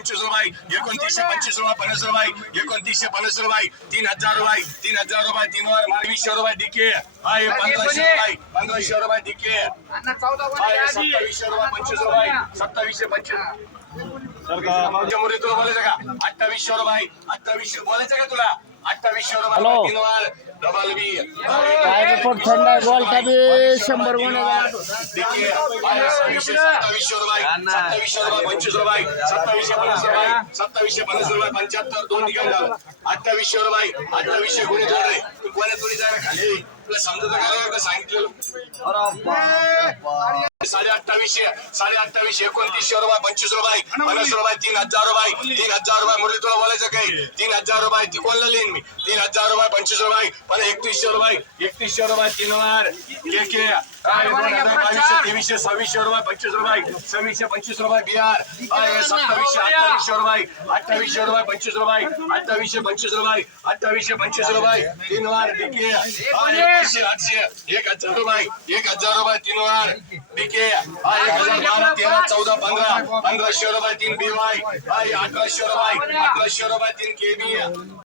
पंचवीस रुपये एकोणतीसशे पंचवीस रुपये पन्नास रुपये एकोणतीसशे पन्नास रुपये तीन हजार रुपये तीन हजार रुपये तीन वर बावीसशे रुपये डिके. आहे पंधराशे रुपये पंधराशे रुपये डिके. आहे सत्तावीसशे रुपये पंचवीस रुपये सत्तावीसशे पंचवीस. मुली तुला बोलायचं का? अठ्ठावीसशे रुपये अठ्ठावीसशे बोलायचं का तुला? अठ्ठावीसशे रुपये. तीन वर डबल बी काय थंड आहे गोल्टा बी शंभर गुण सत्तावीसशे पन्नास रुपये सत्तावीसशे पन्नास रुपये पंच्याहत्तर दोन ठिकाणी झालं अठ्ठावीसशे रुपये अठ्ठावीसशे गुन्हे जोडले तू कोण्या तुरी जायला खाली तुला समजत का सांगितलं साडे अठ्ठावीसशे साडे अठ्ठावीसशे एकोणतीसशे रुपये पंचवीस रुपये पन्नास रुपये तीन हजार रुपये तीन हजार रुपये मुरली तुला बोलायचं काही तीन हजार रुपये ती कोणला लिहिन मी? तीन हजार रुपये पंचवीस रुपये पण एकतीसशे रुपये एकतीसशे रुपये तीन वार बावीसशे तेवीसशे सव्वीसशे रुपये पंचवीस रुपये सव्वीसशे पंचवीस रुपये बिहार. सत्तावीसशे अठ्ठावीसशे रुपये अठ्ठावीसशे रुपये पंचवीस रुपये अठ्ठावीसशे पंचवीस रुपये अठ्ठावीसशे पंचवीस रुपये तीन वार डिके आठशे आठशे एक हजार रुपये एक हजार रुपये तीन वार डिके हा एक हजार बारा तेरा चौदा पंधरा पंधराशे रुपये तीन बी वाय अठराशे रुपये अठराशे रुपये तीन के बी